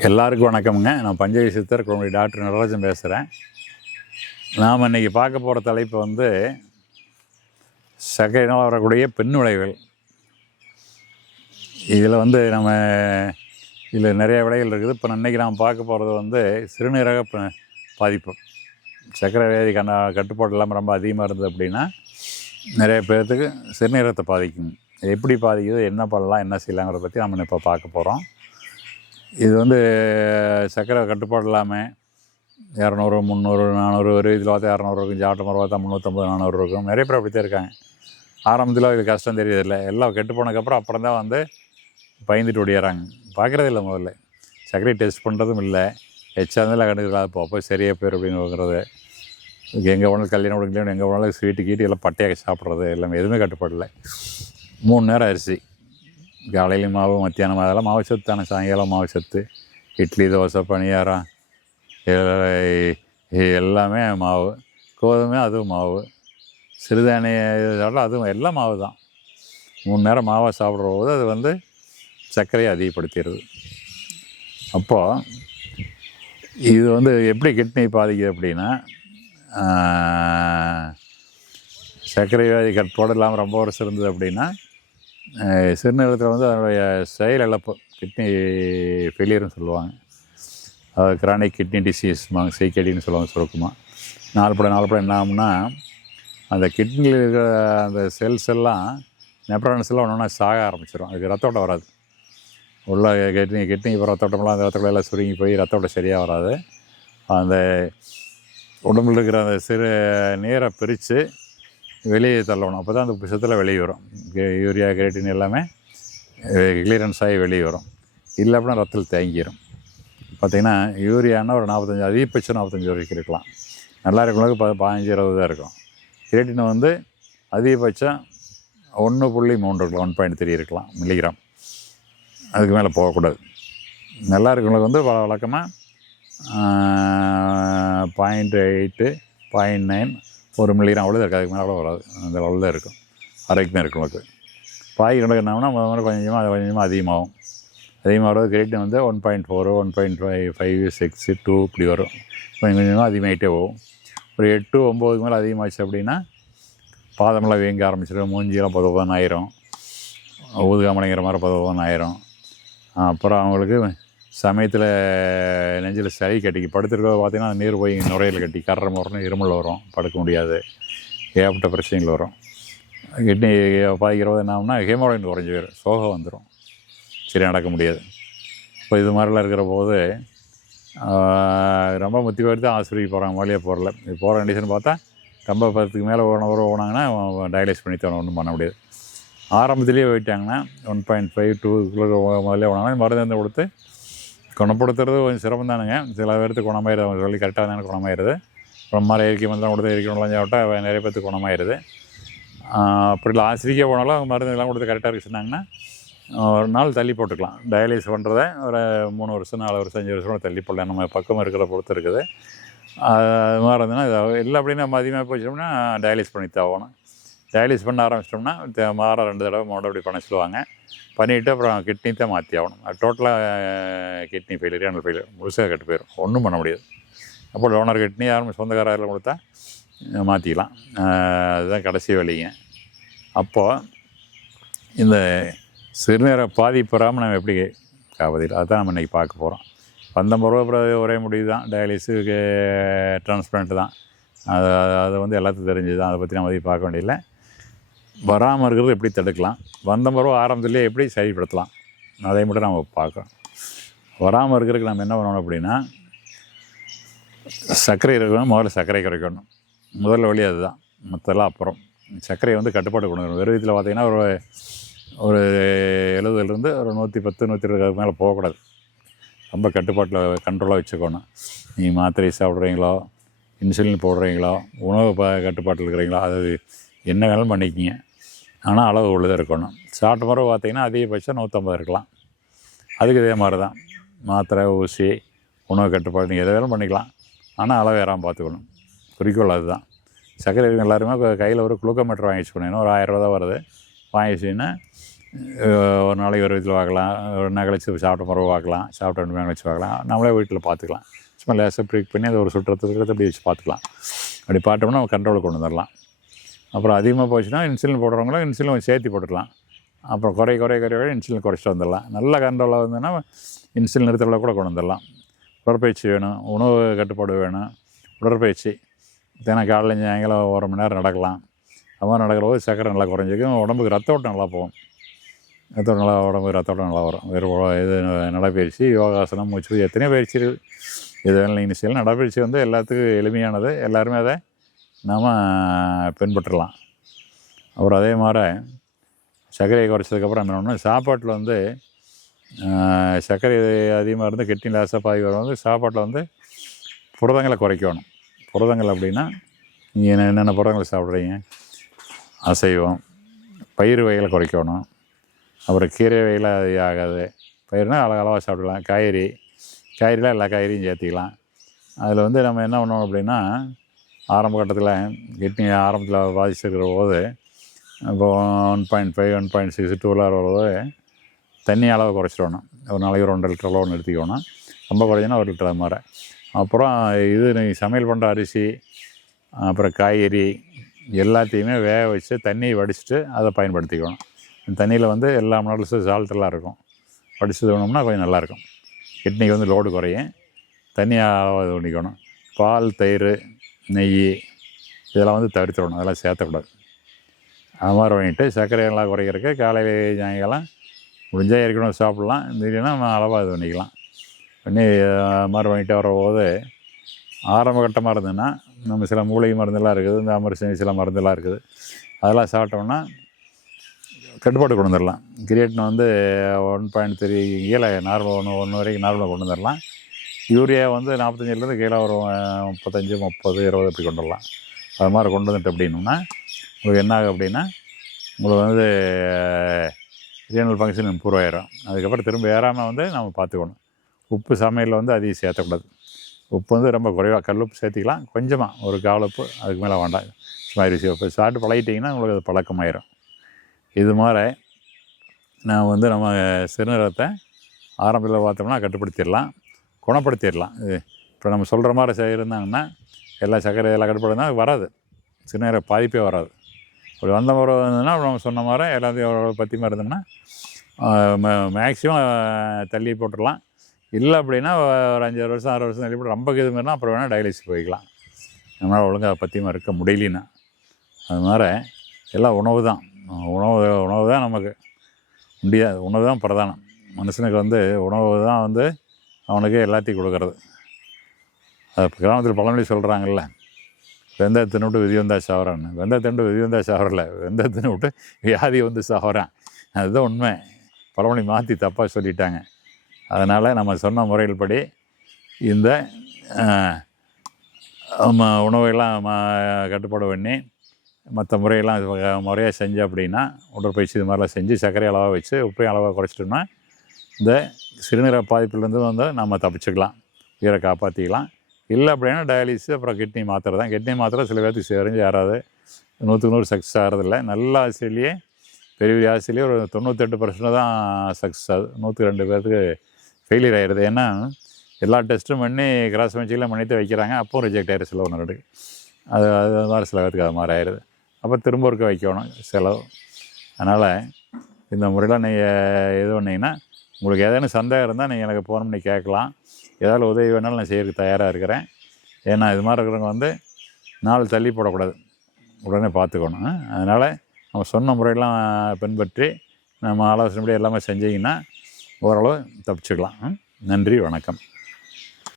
எல்லாருக்கும் வணக்கமுங்க. நான் பஞ்சவி சித்தர் குழந்தை டாக்டர் நடராஜன் பேசுகிறேன் நாம் இன்றைக்கி பார்க்க போகிற தலைப்பு வந்து சகையினால் வரக்கூடிய பெண் விளைவுகள். இதில் வந்து நம்ம இதில் நிறைய விடைகள் இருக்குது. இப்போ இன்றைக்கி நாம் பார்க்க போகிறது வந்து சிறுநீரக ப- பாதிப்பு. சர்க்கரை வியாதி கண்ண கட்டுப்பாடு இல்லாமல் ரொம்ப அதிகமாக இருந்தது அப்படின்னா நிறைய பேர்த்துக்கு சிறுநீரகத்தை பாதிக்கும். எப்படி பாதிக்குது என்ன பண்ணலாம் என்ன செய்யலாங்கிறத பற்றி நம்ம இப்போ பார்க்க போகிறோம் இது வந்து சர்க்கரை கட்டுப்பாடு இல்லாமல் இரநூறு முந்நூறு நானூறு ஒரு இதில் பார்த்தா இரநூறு இருக்கும். ஜாட்டம் பார்த்தா முந்நூற்றம்பது நானூறு இருக்கும். நிறைய பேர் அப்படி தான் இருக்காங்க. ஆரம்பத்தில் இது கஷ்டம் தெரியறதில்ல. எல்லாம் கெட்டு போனதுக்கப்புறம் அப்புறம் தான் வந்து பயந்துட்டு ஓடியாராங்க. பார்க்குறதே இல்லை முதல்ல. சர்க்கரை டெஸ்ட் பண்ணுறதும் இல்லை. எச்சா இருந்தாலும் கண்டுக்கலாம் இப்போ அப்போ சரியாக போயிரு அப்படிங்கிறது. எங்கே போனாலும் கல்யாணம் கொடுக்கலாம் எங்கே போனாலும் ஸ்வீட்டு கீட்டு எல்லாம் பட்டையாக சாப்பிட்றது எல்லாமே எதுவுமே கட்டுப்படலை மூணு நேரம் அரிசி. காலையிலையும் மாவு மத்தியானம் அதெல்லாம் மாவு சத்து தானே. சாயங்காலம் மாவு சத்து இட்லி தோசை பணியாரம் எல்லாமே மாவு. கோதுமை அதுவும் மாவு. சிறுதானிய இதெல்லாம் அதுவும் எல்லாம் மாவு தான். மூணு நேரம் மாவை சாப்பிட்ற போது அது வந்து சர்க்கரையை அதிகப்படுத்திடுது. அப்போது இது வந்து எப்படி கிட்னி பாதிக்குது அப்படின்னா சர்க்கரை வியாதி கட்டுப்பாடு இல்லாமல் ரொம்ப வருஷம் இருந்தது அப்படின்னா சிறுநீரகத்தில் வந்து அதனுடைய செயல் இழப்பு கிட்னி ஃபெயிலியர்னு சொல்லுவாங்க. அதாவது கிரானிக் கிட்னி டிசீஸ் சைக்கடின்னு சொல்லுவாங்க சுருக்கமாக நாள்பட நாள்பட என்ன ஆகும்னா அந்த கிட்னியில் இருக்கிற அந்த செல்ஸ் எல்லாம் நெப்ரான்ஸ் எல்லாம் ஒன்று ஒன்றா சாக ஆரம்பிச்சிடும் அதுக்கு ரத்த ஓட்டம் வராது. உள்ள கிட்னி கிட்னி இப்போ ரத்தோடமெல்லாம் அந்த ரத்தம் எல்லாம் சுருங்கி போய் ரத்த ஓட்டம் சரியாக வராது. அந்த உடம்புல இருக்கிற அந்த சிறு நீரை பிரித்து வெளியே தள்ளணும். அப்போ தான் அந்த விஷத்தில் வெளியே வரும். யூரியா கிரேட்டின் எல்லாமே கிளியரன்ஸ் ஆகி வெளியே வரும். இல்லை அப்படின்னா ரத்தத்தில் தேங்கிடும் பார்த்திங்கன்னா யூரியானா ஒரு நாற்பத்தஞ்சு அதிகபட்சம் நாற்பத்தஞ்சு வரைக்கும் இருக்கலாம் நல்லா இருக்கிறவங்களுக்கு ப பதினஞ்சு இருபது தான் இருக்கும். கிரேட்டின் வந்து அதிகபட்சம் ஒன்று புள்ளி மூன்று இருக்கலாம் ஒன் பாயிண்ட் த்ரீ இருக்கலாம் மில்லிகிராம் அதுக்கு மேலே போகக்கூடாது. நல்லா இருக்கிறவங்களுக்கு வந்து வழக்கமாக பாயிண்ட் எயிட்டு பாயிண்ட் நைன் ஒரு மில்லியன் அவ்வளோ இருக்குது. அதுக்கு மேலே அவ்வளோ வராது. அந்த அளவில் தான் இருக்கும். ஆரோக்கியமாக நமக்கு. பாய் கணக்கு என்னன்னா முதல்ல கொஞ்சமாக அது கொஞ்சமாக அதிகமாகும். அதிகமாகிறது கிரேட் வந்து one point four one point five five six two இப்படி வரும். கொஞ்சம் கொஞ்சமாக அதிகமாகிட்டே போகும். ஒரு எட்டு ஒம்போதுக்கு மேலே அதிகமாச்சு அப்படின்னா பாதமெல்லாம் வீங்க ஆரம்பிச்சிடும். மூஞ்சியெல்லாம் பதவான் ஆயிரும். ஊதுகாமலைங்கிற மாதிரி பதவான் ஆயிரும். அப்புறம் அவங்களுக்கு சமயத்தில் நெஞ்சில் சளி கட்டி படுத்துருக்க பார்த்தீங்கன்னா நீர் போய் நுரையில் கட்டி கர்ற முறைன்னு இருமல் வரும். படுக்க முடியாது. ஏகப்பட்ட பிரச்சனைகள் வரும். கிட்னி பாதிக்கிறவது என்ன ஆகும்னா ஹேமோடைன் குறைஞ்சி போயிடும் சோகம் வந்துடும் சரி நடக்க முடியாது. இப்போ இது மாதிரிலாம் இருக்கிற போது ரொம்ப முத்தி பேர் தான் ஆஸ்பத்திரிக்கு போகிறாங்க வழியாக போகிறல இது போகிற கண்டிஷன் பார்த்தா ரொம்ப பத்துக்கு மேலே ஓனவரும் ஓனாங்கன்னா டயலைஸ் பண்ணி தரணும் ஒன்றும் பண்ண முடியாது. ஆரம்பத்திலேயே போயிட்டாங்கன்னா ஒன் பாயிண்ட் ஃபைவ் டூக்குள்ளே முதல்ல ஓனாங்கன்னா மருந்து வந்து கொடுத்து குணப்படுத்துறது கொஞ்சம் சிரமம் தானுங்க சில பேர்த்துக்கு குணமாயிருது அவங்க சொல்லி கரெக்டாக தானே குணமாயிருது. அப்புறம் மாதிரி இயற்கை மருந்தெலாம் கொடுத்து இயற்கை மருந்தெல்லாம் சாப்பிட்டா நிறைய பேர்த்துக்கு குணமாயிருது. அப்படி இல்லை ஆசிரிக்கே போனாலும் அவங்க மருந்து எல்லாம் கொடுத்து கரெக்டாக இருக்கு சொன்னாங்கன்னா ஒரு நாள் தள்ளி போட்டுக்கலாம். டயாலிஸ் பண்ணுறத ஒரு மூணு வருஷம் நாலு வருஷம் அஞ்சு வருஷம் கூட தள்ளி போடலாம். நம்ம பக்கம் இருக்கிற பொறுத்து இருக்குது. அது மாதிரி இருந்ததுன்னா இல்லை அப்படின்னா நம்ம அதிகமாக போச்சோம்னா டயாலிஸ் பண்ணி ஆகணும். டயாலிஸ் பண்ண ஆரம்பிச்சிட்டோம்னா மாற ரெண்டு தடவை மறுபடியும் பண்ண சொல்லுவாங்க. பண்ணிவிட்டு அப்புறம் கிட்னி தான் மாற்றி ஆகணும். டோட்டலாக கிட்னி ஃபெயிலியர் ரெண்டு ஃபெயிலியர் முழுசாக கெட்டு போயிடும் ஒன்றும் பண்ண முடியாது. அப்போ டோனர் கிட்னி யாரும் சொந்தக்காரர்கள் கொடுத்தா மாற்றிக்கலாம் அதுதான் கடைசி வழிங்க. அப்போது இந்த சிறுநீரை பாதிப்பு நம்ம எப்படி காவதில் அதுதான் நம்ம இன்றைக்கி பார்க்க போகிறோம் பத்தொம்பது ரூபா அப்புறம் ஒரே முடிவு தான். டயாலிஸு டிரான்ஸ்பிளான்ட் தான். அது அது வந்து எல்லாத்துக்கும் தெரிஞ்சது தான். அதை பற்றி நம்ம பார்க்க வேண்டியதில்லை. வராமல் இருக்கிறது எப்படி தடுக்கலாம்? வந்த முறை ஆரம்பத்துலேயே எப்படி சரிப்படுத்தலாம்? அதை மட்டும் நம்ம பார்க்கணும். வராமல் இருக்கிறதுக்கு நம்ம என்ன பண்ணணும் அப்படின்னா சர்க்கரை இருக்கணும் முதல்ல சர்க்கரை குறைக்கணும். முதல்ல வழி அதுதான். மற்றெல்லாம் அப்புறம். சர்க்கரையை வந்து கட்டுப்பாடு கொண்டு வரணும் வெறும் இதில் பார்த்தீங்கன்னா ஒரு ஒரு எழுபதுலேருந்து ஒரு நூற்றி பத்து நூற்றி இருபது மேலே போகக்கூடாது. ரொம்ப கட்டுப்பாட்டில் கண்ட்ரோலாக வச்சுக்கணும். நீங்கள் மாத்திரை சாப்பிட்றீங்களோ இன்சுலின் போடுறீங்களோ உணவு ப கட்டுப்பாட்டில் இருக்கிறீங்களோ அது என்ன வேணாலும் பண்ணிக்கிங்க. ஆனால் அளவு உள்ளதாக இருக்கணும். சாப்பிட்ட முறை பார்த்தீங்கன்னா அதிகபட்சம் நூற்றம்பது இருக்கலாம். அதுக்கு இதே மாதிரி தான். மாத்திரை ஊசி உணவு கட்டுப்பாடு நீங்கள் எதை வேணாலும் பண்ணிக்கலாம். ஆனால் அளவு ஏறாமல் பார்த்துக்கணும். குறிக்கோள் அதுதான். சர்க்கரை இருக்கவங்க எல்லாருமே கையில் ஒரு குளுக்கோமீட்டர் வாங்கி வச்சுக்கணும். ஒரு ஆயிரம் ரூபா தான் வருது. வாங்கி வச்சிங்கன்னா ஒரு நாளைக்கு ஒரு வீட்டில் பார்க்கலாம். ஒரு நாள் கழிச்சு சாப்பிட்ட முறை பார்க்கலாம். சாப்பிட்ட ரெண்டு மணி கழிச்சு பார்க்கலாம். நம்மளே வீட்டில் பார்த்துக்கலாம். சும்மா லேசாக ப்ரீக் பண்ணி அதை ஒரு சுற்றத்துக்கு அப்படி வச்சு பார்த்துக்கலாம். அப்படி பார்த்தோம்னா நம்ம கண்ட்ரோலுக்கு கொண்டு வந்துடலாம். அப்புறம் அதிகமாக போச்சுன்னா இன்சுலின் போடுறவங்களும் இன்சுலின் சேர்த்து போட்டுக்கலாம். அப்புறம் குறை குறை குறை இன்சுலின் குறைச்சிட்டு வந்துடலாம். நல்ல கண்ட்ரோலாக இருந்ததுன்னா இன்சுலின் நிறுத்தல கூட கொண்டு வந்துடலாம். உடற்பயிற்சி வேணும் உணவு கட்டுப்பாடு வேணும் உடற்பயிற்சி. தினம் காலைல சாயங்காலம் ஒரு மணி நேரம் நடக்கலாம். அது மாதிரி சக்கரை நல்லா குறைஞ்சிக்கும் உடம்புக்கு ரத்த ஓட்டம் நல்லா போகும். ரத்த ஓட்டம் நல்லா உடம்புக்கு ரத்த ஓட்டம் நல்லா வரும். வேறு இது நடைப்பயிற்சி யோகாசனம் மூச்சு எத்தனையோ பயிற்சி இருக்குது இது வேணும் நீங்கள் செய்யலாம். நடைப்பயிற்சி வந்து எல்லாத்துக்கும் எளிமையானது. எல்லாருமே அதை நாம் பின்பற்றலாம். அப்புறம் அதே மாதிரி சர்க்கரையை குறைச்சதுக்கப்புறம் என்ன பண்ணணும்? சாப்பாட்டில் வந்து சர்க்கரை அதிகமாக இருந்து கிட்னி லாஸாக பாதி வரும் வந்து சாப்பாட்டில் வந்து புரதங்களை குறைக்கணும். புரதங்கள் அப்படின்னா நீங்கள் என்ன என்னென்ன புரதங்களை சாப்பிட்றீங்க? அசைவம் பயிர் வகைகளை குறைக்கணும். அப்புறம் கீரை வகையில் அது ஆகாது. பயிர்னால் அளவு அளவாக சாப்பிடலாம் காய்கறி காய்கறிலாம் எல்லா காய்கறியும் சேர்த்திக்கலாம். அதில் வந்து நம்ம என்ன பண்ணோம் அப்படின்னா ஆரம்ப கட்டத்தில் கிட்னி ஆரம்பத்தில் பாதிச்சிருக்கிற போது இப்போ one point five one point six டூலாக வரும்போது தண்ணி அளவு குறைச்சிடணும். ஒரு நாளைக்கு ஒரு ரெண்டு லிட்டர் அளவு நிறுத்திக்கணும் ரொம்ப குறைஞ்சினா ஒரு லிட்டர் அது மாதிரி. அப்புறம் இது நீங்கள் சமையல் பண்ணுற அரிசி அப்புறம் காய்கறி எல்லாத்தையுமே வேக வச்சு தண்ணியை வடிச்சிட்டு அதை பயன்படுத்திக்கணும். தண்ணியில் வந்து எல்லா மினரல்ஸு சால்ட்டெல்லாம் இருக்கும். வடிச்சு தோணும்னா கொஞ்சம் நல்லாயிருக்கும் கிட்னிக்கு வந்து லோடு குறையும். தண்ணியாக இது பண்ணிக்கணும். பால் தயிர் நெய் இதெல்லாம் வந்து தவிர்த்துடணும். அதெல்லாம் சேர்த்தக்கூடாது. அது மாதிரி வாங்கிட்டு சர்க்கரையெல்லாம் குறைக்கிறதுக்கு காலையில் சாயங்காலம் முடிஞ்சால் ஏற்கனவே சாப்பிட்லாம். இல்லைன்னா நம்ம அளவாக இது பண்ணிக்கலாம். பண்ணி அது மாதிரி வாங்கிட்டு வரும்போது ஆரம்ப கட்டமாக இருந்ததுன்னா நம்ம சில மூலிகை மருந்தெல்லாம் இருக்குது. இந்த அமர்சனி சில மருந்தெல்லாம் இருக்குது. அதெல்லாம் சாப்பிட்டோம்னா கட்டுப்பாடு கொண்டு வந்துடலாம். கிரியேட்டின் வந்து ஒன் பாயிண்ட் த்ரீ கீழே நார்மல் ஒன்று ஒன்று வரைக்கும் நார்மலாக கொண்டு வந்துடலாம். யூரியா வந்து நாற்பத்தஞ்சிலேருந்து கீழே ஒரு முப்பத்தஞ்சு முப்பது இருபது அப்படி கொண்டு வரலாம் அது மாதிரி கொண்டு வந்துட்டு அப்படின்னோம்னா உங்களுக்கு என்ன ஆகும் அப்படின்னா உங்களுக்கு வந்து ரீனல் ஃபங்க்ஷன் இம்ப்ரூவ் ஆயிரும். அதுக்கப்புறம் திரும்ப ஏறாமல் வந்து நம்ம பார்த்துக்கணும். உப்பு சமையலில் வந்து அதிகம் சேர்த்தக்கூடாது. உப்பு வந்து ரொம்ப குறைவாக கல் உப்பு சேர்த்திக்கலாம். கொஞ்சமாக ஒரு கால் உப்பு அதுக்கு மேலே வேண்டாம். மாதிரி விஷயம். உப்பு சாப்பிட்டு பழகிட்டிங்கன்னா உங்களுக்கு அது பழக்கமாயிரும். இது மாதிரி நான் வந்து நம்ம சிறுநீரகத்தை ஆரம்பத்தில் பார்த்தோம்னா கட்டுப்படுத்திடலாம். குணப்படுத்திடலாம். இது இப்போ நம்ம சொல்கிற மாதிரி செய்யிருந்தாங்கன்னா எல்லா சர்க்கரை எல்லாம் கட்டுப்படுத்தினா வராது. சிறுநீரக பாதிப்பே வராது. அப்படி வந்த முறை இருந்ததுன்னா நம்ம சொன்ன மாதிரி எல்லாத்தையும் ஒரு பற்றி மாதிரி இருந்தோம்னா மேக்ஸிமம் தள்ளி போட்டுடலாம். இல்லை அப்படின்னா ஒரு அஞ்சாறு வருஷம் ஆறு வருஷம் தள்ளி போட்டு ரொம்ப இது மாதிரினா அப்புறம் வேணால் டயாலிசிஸ் போய்க்கலாம். நம்மளால் ஒழுங்காக பற்றியமாக இருக்க முடியலன்னா. அது மாதிரி எல்லாம் உணவு தான். உணவு உணவு தான் நமக்கு. முடியாது உணவு தான் பிரதானம். மனுஷனுக்கு வந்து உணவு தான் வந்து அவனுக்கு எல்லாத்தையும் கொடுக்கறது. அது கிராமத்தில் பழமொழி சொல்கிறாங்கல்ல வெந்தயத்தினை விட்டு விதி வந்தால் சாவரான்னு வெந்தயத்தினை விட்டு விதி வந்தால் சாவரில்ல வெந்தயத்தினை விட்டு வியாதி வந்து சாவரான் அதுதான் உண்மை. பழமொழி மாற்றி தப்பாக சொல்லிட்டாங்க. அதனால் நம்ம சொன்ன முறையில் படி இந்த உணவையெல்லாம் கட்டுப்பாடு பண்ணி மற்ற முறையெல்லாம் முறையாக செஞ்சு அப்படின்னா உடற்பயிற்சி இது மாதிரிலாம் செஞ்சு சர்க்கரை அளவாக வச்சு உப்பையும் அளவாக குறைச்சிட்டோம்னா இந்த சிறுநீரக பாதிப்புலேருந்து வந்து நம்ம தப்பிச்சுக்கலாம். உயிரை காப்பாற்றிக்கலாம் இல்லை அப்படின்னா டயாலிசிஸ் அப்புறம் கிட்னி மாத்திரை தான். கிட்னி மாத்திரை சில பேர்த்துக்கு செறிஞ்சு ஏறாது நூற்றுக்கு நூறு சக்ஸஸ் ஆகிறதில்ல நல்ல ஆசையிலேயே பெரிய பெரிய ஆசையிலேயே ஒரு தொண்ணூத்தெட்டு பர்சன்ட் தான் சக்ஸஸ் ஆகுது. நூற்றி ரெண்டு பேர்த்துக்கு ஃபெயிலியர் ஆகிடுது ஏன்னா எல்லா டெஸ்ட்டும் பண்ணி கிராஸ் மேட்சிங்லாம் பண்ணிட்டு வைக்கிறாங்க. அப்போ ரிஜெக்ட் ஆகிடுது சில ஒன்று அது அது மாதிரி சில பேர்த்துக்கு அது மாதிரி ஆயிடுது அப்போ திரும்ப இருக்க வைக்கணும் செலவு. அதனால் இந்த முறையில் நீங்கள் இது பண்ணிங்கன்னா உங்களுக்கு ஏதேனும் சந்தேகம் இருந்தால் நீங்கள் எனக்கு ஃபோன் பண்ணி கேட்கலாம். ஏதாவது உதவி வேணாலும் நான் செய்யறதுக்கு தயாராக இருக்கிறேன். ஏன்னா இது மாதிரி இருக்கிறவங்க வந்து நாள் தள்ளி போடக்கூடாது. உடனே பார்த்துக்கணும். அதனால் நம்ம சொன்ன முறையெல்லாம் பின்பற்றி நம்ம ஆலோசனைப்படி எல்லாமே செஞ்சீங்கன்னா ஓரளவு தப்பிச்சுக்கலாம். ம்? நன்றி வணக்கம்.